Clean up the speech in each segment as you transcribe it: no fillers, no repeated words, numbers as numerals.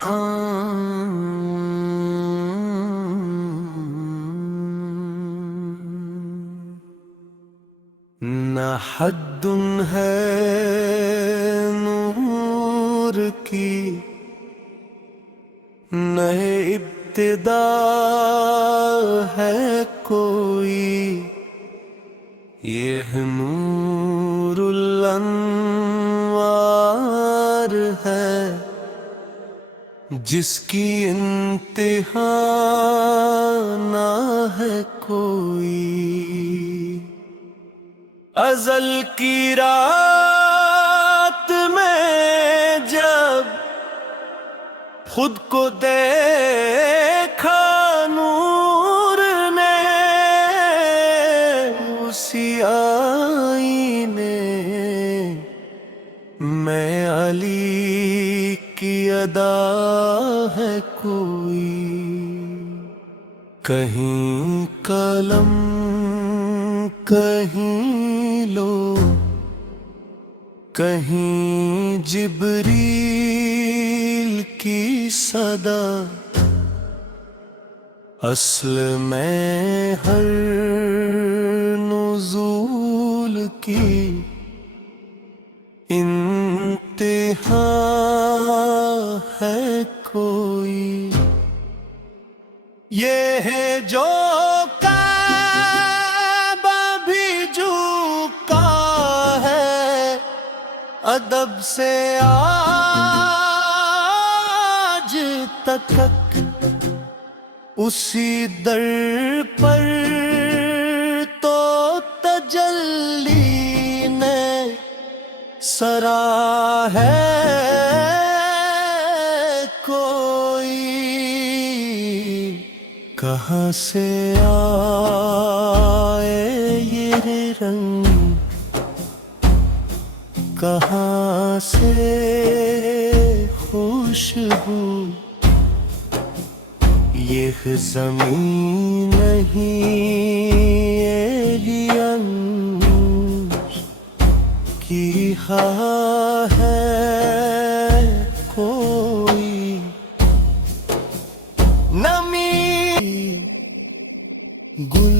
نہ حد ہے نور کی، نہ ابتدا ہے کوئی، یہ نور الانوار ہے جس کی انتہا نہ ہے کوئی۔ ازل کی رات میں جب خود کو دیکھا نور نے، اسی آئینے میں علی کی ادا ہے کوئی۔ کہیں قلم کہیں لو، کہیں جبریل کی صدا، اصل میں ہر نزول کی انتہا ہے کوئی۔ یہ ہے جو ادب سے آج تک اسی در پر تو تجلی نے سرا ہے کوئی۔ کہاں سے آئے یہ رنگ، کہاں سے خوشبو، یہ زمین نہیں ایلینز کی ہے کوئی۔ نمی گل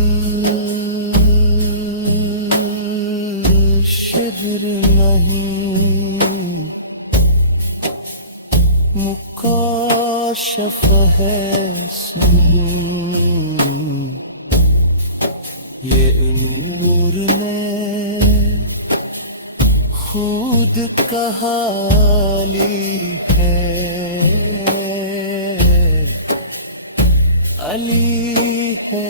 شجر نہیں، مکاشف ہے سن، یہ نور نے خود کہا لی ہے، علی ہے